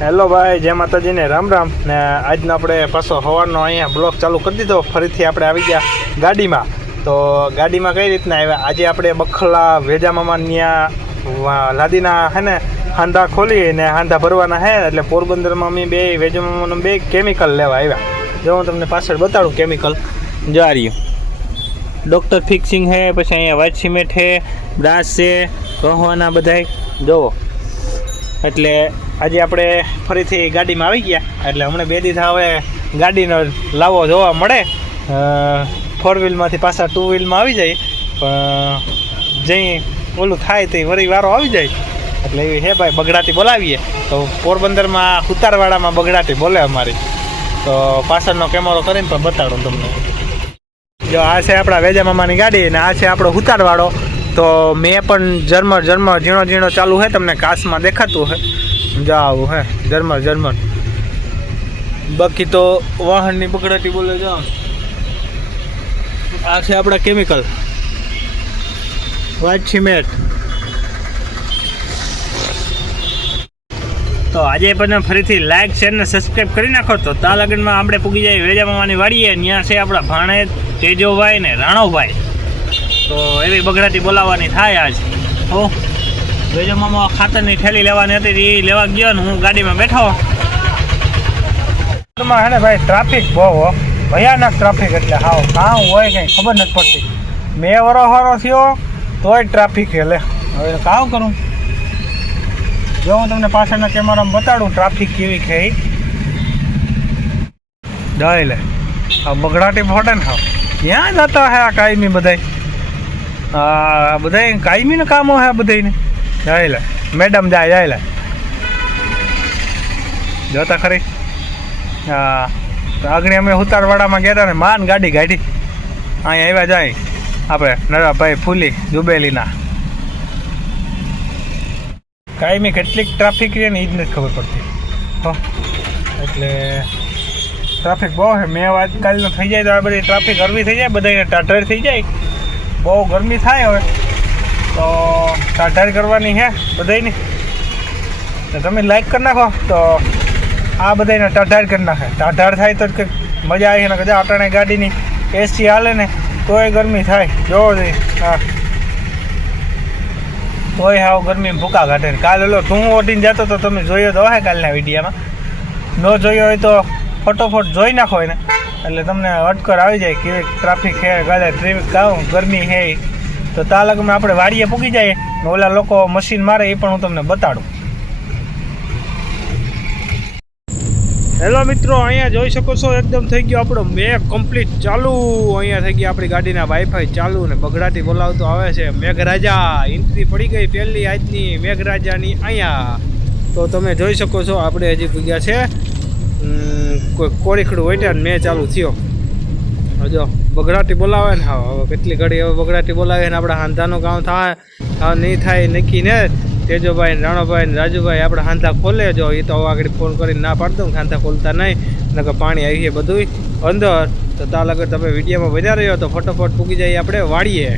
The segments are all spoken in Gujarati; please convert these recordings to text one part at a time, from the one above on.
હેલો ભાઈ, જય માતાજીને. રામ રામ. ને આજનો આપણે પાછો સવારનો અહીંયા બ્લોક ચાલુ કરી દીધો. ફરીથી આપણે આવી ગયા ગાડીમાં. તો ગાડીમાં કઈ રીતના આવ્યા? આજે આપણે બખલા વેજા મામા ત્યાં લાદીના હે ને, હાંધા ખોલી ને હાંધા ભરવાના હે, એટલે પોરબંદરમાં અમે બે, વેજા મામાનો બે કેમિકલ લેવા આવ્યા. જો હું તમને પાછળ બતાડું કેમિકલ. જો રહ્યું. ડૉક્ટર ફિક્સિંગ હે, પછી અહીંયા વ્હાઇટ સિમેન્ટ હે, બ્રાસ છે કહવાના બધાય. જોવો એટલે આજે આપણે ફરીથી ગાડીમાં આવી ગયા. એટલે હમણાં બે દિવસ હવે ગાડીનો લાવો જોવા મળે. ફોર વ્હીલમાંથી પાછા ટુ વ્હીલમાં આવી જાય. પણ જઈ ઓલું થાય તે વળી વારો આવી જાય. એટલે એવી હે ભાઈ, બગડાટી બોલાવીએ. તો પોરબંદરમાં ઉતારવાડામાં બગડાટી બોલે અમારી. તો પાછળનો કેમેરો કરીને પણ બતાડું તમને. જો આ છે આપણા વેજા મામાની ગાડી અને આ છે આપણો ઉતારવાળો તો મેં પણ જર્મર જર્મર ઝીણો ઝીણો ચાલુ છે તમને કાશમાં દેખાતું છે જો આવું હે, જર્મન જર્મન. બાકી તો વાહનની બગડાટી બોલે જાઓ આ છે આપણા કેમિકલ વ્હાઇટ સિમેન્ટ તો આજે પણ ફરીથી લાઈક શેર ને સબસ્ક્રાઈબ કરી નાખો તો તા લગ્નમાં આપણે પૂગી જાય વેજા મામાની વાડીએ ત્યાં છે આપણા ભાણે તેજોભાઈ ને રાણોભાઈ. તો એવી બગડાટી બોલાવવાની થાય આજ. હો. વેજા મામા ખાતરની થેલી લેવાની હતી એ લેવા ગયો ને હું ગાડીમાં બેઠો. હે ને ભાઈ ટ્રાફિક બહુ હો. ભયાનક ટ્રાફિક એટલે હાવ, કાં હોય કંઈ ખબર નથી પડતી. મેં વરો વરો થયો, તોય ટ્રાફિક હે લે હવે કામ કરું? જો હું તમને પાછળના કેમેરામાં બતાડું ટ્રાફિક કેવી છે દઈ લે. આ બગડાટી ફોટે ને હા ક્યાં જતા હે આ કાયમી બધાય? આ બધાય ને કામો હે બધાયને? જાય લે. મેડમ જાય જાય લે. જોતા ખરી? હા. આગળ અમે ઉતારવાડામાં ગયા ને, માન ગાડી ગાડી. અહીંયા આવ્યા જાય. આપણે નરાભાઈ ફૂલી જુબેલીના. કાયમી કેટલીક ટ્રાફિક રહે ને એ જ નથી ખબર પડતી. હો. એટલે ટ્રાફિક બહુ છે. મેં આજકાલનો થઈ જાય તો આ બધી ટ્રાફિક ગરમી થઈ જાય બધાને ટાટર થઈ જાય. બહુ ગરમી થાય હવે. તો ટાઢર કરવાની છે બધાની તો તમે લાઈક કરી નાખો. તો આ બધાને ટાઢાર કરી નાખે. ટાઢાર થાય તો કંઈક મજા આવી ને કદાચ અટાણે ગાડીની એસી હાલે ને, તોય ગરમી થાય. જોવો જોઈએ હા. તોય હાવ ગરમી ભૂકા કાઢે ને. કાલે લો તું ઓઢીને જતો તો તમે જોયો તો હે કાલના વિડીયામાં. ન જોયો હોય તો ફટોફટ જોઈ નાખો એને. એટલે તમને અટકર આવી જાય કે ટ્રાફિક છે ગાડે ટ્રાફિક કાઉ ગરમી છે. તો તાલકમાં આપણે વાડીએ પૂગી જઈએ ઓલા લોકો મશીન મારે એ પણ હું તમને બતાડું. હેલો મિત્રો, અહીંયા જોઈ શકો છો એકદમ થઈ ગયો આપણો મેઘ કમ્પ્લીટ ચાલુ. અહીંયા થઈ ગયા આપણી ગાડીના વાઈફાઈ ચાલુ ને બગડાટી બોલાવતો આવે છે. મેઘરાજા એન્ટ્રી પડી ગઈ પહેલી આજની મેઘરાજાની અહીંયા. તો તમે જોઈ શકો છો આપણે હજી પૂગ્યા છે. કોઈ કોરીખડું હોય ને મેં ચાલુ થયો. જો બગડાટી બોલાવે ને? હા, હવે કેટલી ઘડી હવે બગડાટી બોલાવે ને આપણે હાંધાનું કામ થાય. હા, નહીં થાય, નક્કી ને? તેજોભાઈ રાણોભાઈ રાજુભાઈ આપણે હાંધા ખોલે જો એ તો આગળ ફોન કરીને ના પાડી દઉં હાંધા ખોલતા નહીં. નકર પાણી આવી છે બધું અંદર, તો તાલ અગર તમે વિડીયોમાં વધારે રહ્યો તો ફટોફટ પૂકી જાય આપણે, વાળીએ.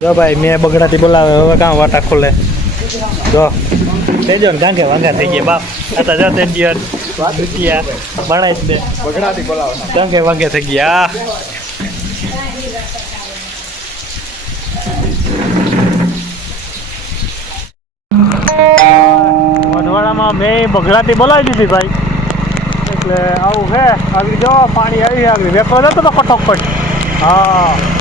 જો ભાઈ, મેં બગડાટી બોલાવે, હવે કાં વાટા ખોલે? જો તેજો ને ગાંગે વાંગા થઈ ગયા બાપ. આ તો જો તેજિયન રૂપિયા ભણાઈ જ બગડાથી બોલાવો. ગાંગે વાંગે થઈ ગયા મધવાડામાં મેં બગડાથી બોલાવી દીધી ભાઈ. એટલે આવું છે આગળ જો પાણી આવી આગળ વેપરો જતો તો ફટોફટ હા.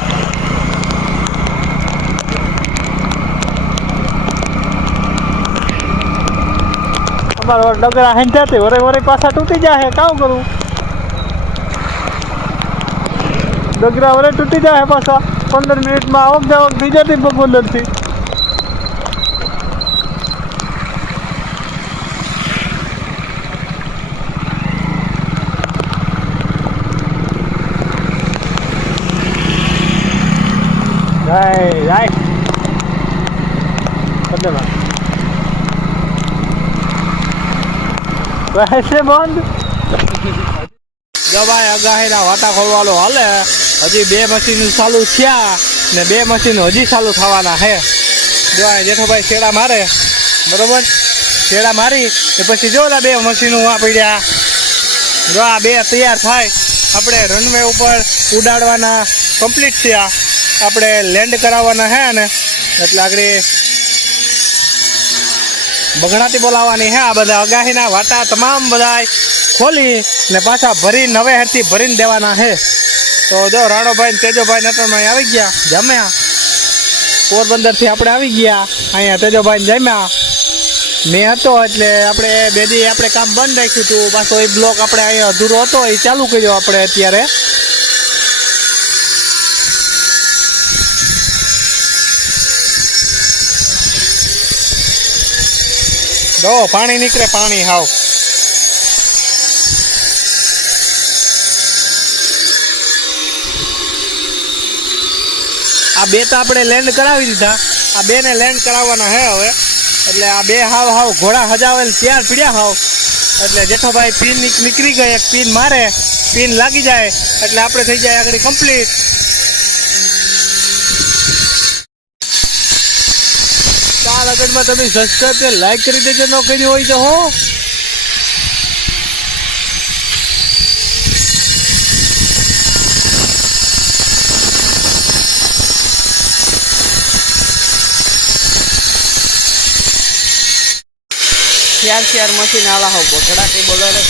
અમારે ડગરા જતી વરે વરે પાછા તૂટી જાય કામ કરું? ડગરા વરે તૂટી જાય પાછા. પંદર મિનિટમાં આવક જાવક થઈ જતી બગોદરથી જાય જાય પંદર વહેશે બંધ જો અગાહીના વાટા ખોલવાનો હાલે. હજી બે મશીન ચાલુ થયા ને બે મશીન હજી ચાલુ થવાના છે જો જેઠોભાઈ શેડા મારે. બરોબર? શેડા મારી ને પછી જો બે મશીનો આ પડ્યા. જો આ બે તૈયાર થાય. આપણે રનવે ઉપર ઉડાડવાના કમ્પ્લીટ થયા. આપણે લેન્ડ કરાવવાના હે ને. એટલે આગળ બગડાતી બોલાવવાની હે આ બધા અગાહીના વાટા તમામ બધા ખોલી ને પાછા ભરીને નવે હેરથી ભરીને દેવાના છે તો જો રાણોભાઈ તેજોભાઈ નટરમાં આવી ગયા, જમ્યા. પોરબંદરથી આપણે આવી ગયા, અહીંયા તેજોભાઈ જમ્યા. મેં હતો એટલે આપણે બે દી આપણે કામ બંધ રાખ્યું હતું. પાછો એ બ્લોક આપણે અહીંયા અધૂરો હતો, એ ચાલુ કર્યો આપણે અત્યારે. જો પાણી નીકળે, પાણી હાવ. આ બે તો આપણે લેન્ડ કરાવી દીધા. આ બે ને લેન્ડ કરાવવાના હે હવે. એટલે આ બે હાવ હાવ ઘોડા હજાવેલ ત્યાર પીડ્યા હાવ. એટલે જેઠોભાઈ પીન નીકળી ગઈ, એક પીન મારે. પીન લાગી જાય. એટલે આપણે થઈ જાય આગળ કમ્પ્લીટ આગળમાં તમે સબસ્ક્રાઈબ લાઈક કરી દેજો, ન કરી હોય તો હો. શિયાર શિયાર મશીન આલા હો બગડા કે બોલો રે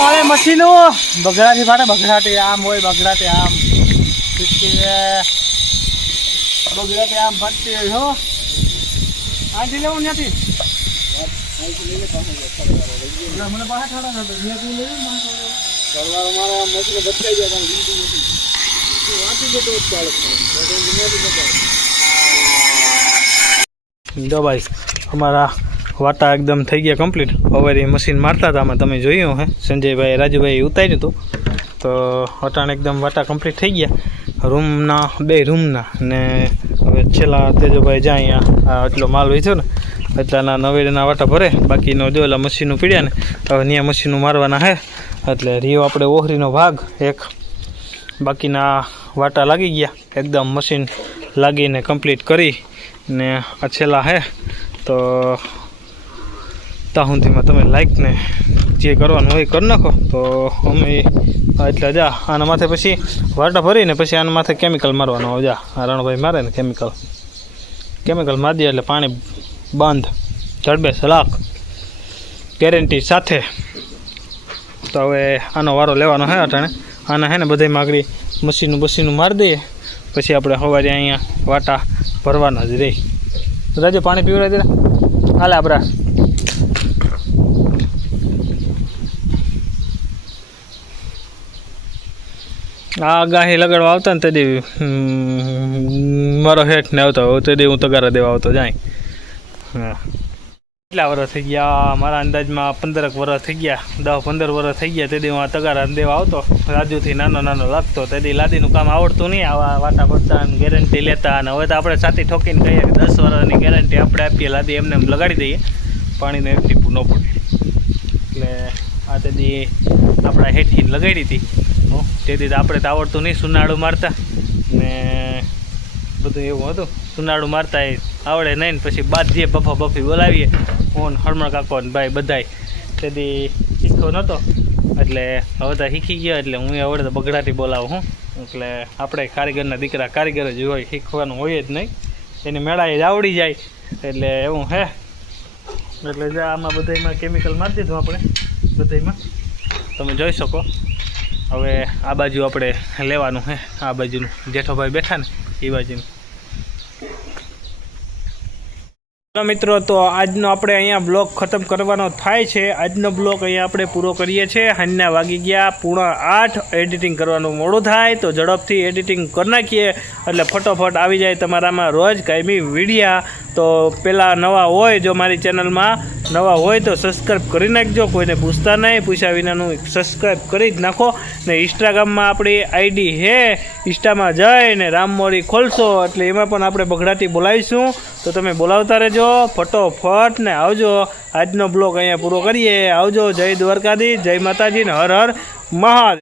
મશીનો મશીનો? બગડાટી ફાટે બગડાટી આમ હોય બગડાટી આમ. બગડાટી આમ ફાટતી હોય હો. આજી લેવું નથી મને પાછા ઠાડા. સરવાળો મારા મશીન ગયા વાંચી જતો જ ચાલક જો ભાઈ અમારા વાટા એકદમ થઈ ગયા કમ્પ્લીટ હવે મશીન મારતા હતા આમાં તમે જોયું, હે? સંજયભાઈ રાજુભાઈ ઉતાર્યું હતું. તો વટાણ એકદમ વાટા કમ્પ્લીટ થઈ ગયા. રૂમના, બે રૂમના, ને હવે છેલ્લા તેજોભાઈ જ્યાં અહીંયા આટલો માલ વેચ્યો ને, એટલાના નવેડના વાટા ભરે, બાકીનો જો એટલે મશીનો પીડ્યા ને હવે ત્યાં મશીનો મારવાના હે. એટલે રીઓ આપણે ઓહરીનો ભાગ, એક. બાકીના વાટા લાગી ગયા, એકદમ મશીન લાગીને કમ્પ્લીટ કરી, ને આ છેલ્લા હે. તો ત્યાં સુધીમાં તમે લાઈકને જે કરવાનું હોય કરી નાખો. તો અમે એટલે જા, આના માથે પછી વાટા ભરીને પછી આના માથે કેમિકલ મારવાનો જા રણભાઈ મારે ને કેમિકલ કેમિકલ મારી દે એટલે પાણી બંધ જડબે સલાક ગેરંટી સાથે. તો હવે આનો વારો લેવાનો હે અટાણે. આના હે ને બધાય માગડી મશીનું બસીનું મારી દઈએ. પછી આપણે સવારે અહીંયા વાટા ભરવાના જ રહી. રાજે પાણી પીવડાવી દે હાલે આપણા આ ગાહી લગાડવા આવતા ને તે મારો હેઠ ને આવતો તે દી હું તગારા દેવા આવતો જાય. હા. કેટલા વર્ષ થઈ ગયા? મારા અંદાજમાં પંદરક વર્ષ થઈ ગયા. દસ પંદર વર્ષ થઈ ગયા તેદી હું આ તગારા દેવા આવતો. રાજુથી નાનો નાનો લાગતો. તે લાદીનું કામ આવડતું નહીં, આવા વાટા પડતા ગેરંટી લેતા અને હવે તો આપણે સાથી ઠોકીને કહીએ કે દસ વર્ષની ગેરંટી આપણે આપીએ, લાદી એમને એમ લગાડી દઈએ. પાણીને એક ટીપું ન પડે. એટલે આ તે આપણા હેઠી લગાડી હતી. તે દી તો આપણે તો આવડતું નહીં સુનાળું મારતા. ને બધું એવું હતું. સુનાળું મારતા એ આવડે નહીં ને પછી બાદ જઈએ બફા બફી બોલાવીએ હું હળમણ કાકો ને ભાઈ બધાય. તેથી શીખ્યો નહોતો એટલે હવે તો શીખી ગયો, એટલે હું આવડે તો બગડાટી બોલાવું હું. એટલે આપણે કારીગરના દીકરા કારીગર જ હોય, શીખવાનું હોય જ નહીં. એની મેળાએ જ આવડી જાય. એટલે એવું હે. એટલે આમાં બધામાં કેમિકલ મારી દીધું આપણે. બધામાં તમે જોઈ શકો. હવે આ બાજુ આપણે લેવાનું હે. આ બાજુનું જેઠોભાઈ બેઠા ને, એ બાજુનું. ચાલો મિત્રો, તો આજનો આપણે અહીંયા બ્લોગ ખતમ કરવાનો થાય છે. આજનો બ્લોગ અહીંયા આપણે પૂરો કરીએ છીએ. હાંજના વાગી ગયા, પૂણા આઠ. એડિટિંગ કરવાનું મોડું થાય, તો ઝડપથી એડિટિંગ કરી નાખીએ. એટલે ફટોફટ આવી જાય તમારામાં રોજ કાયમી વિડીયા. તો પેલા નવા હોય જો મારી ચેનલમાં નવા હોય તો સબસ્ક્રાઈબ કરી નાખજો. કોઈને પૂછતા નહીં, પૂછ્યા વિનાનું સબસ્ક્રાઈબ કરી જ નાખો. ને ઇન્સ્ટાગ્રામમાં આપણી આઈડી હે. ઇન્સ્ટામાં જઈને રામમોરી ખોલશો. એટલે એમાં પણ આપણે બગડાટી બોલાવીશું. તો તમે બોલાવતા રહેજો. ફટોફટ ને આવજો. આજનો બ્લોગ અહીંયા પૂરો કરીએ. આવજો. જય દ્વારકાધીશ જય માતાજી ને હર હર મહાદેવ.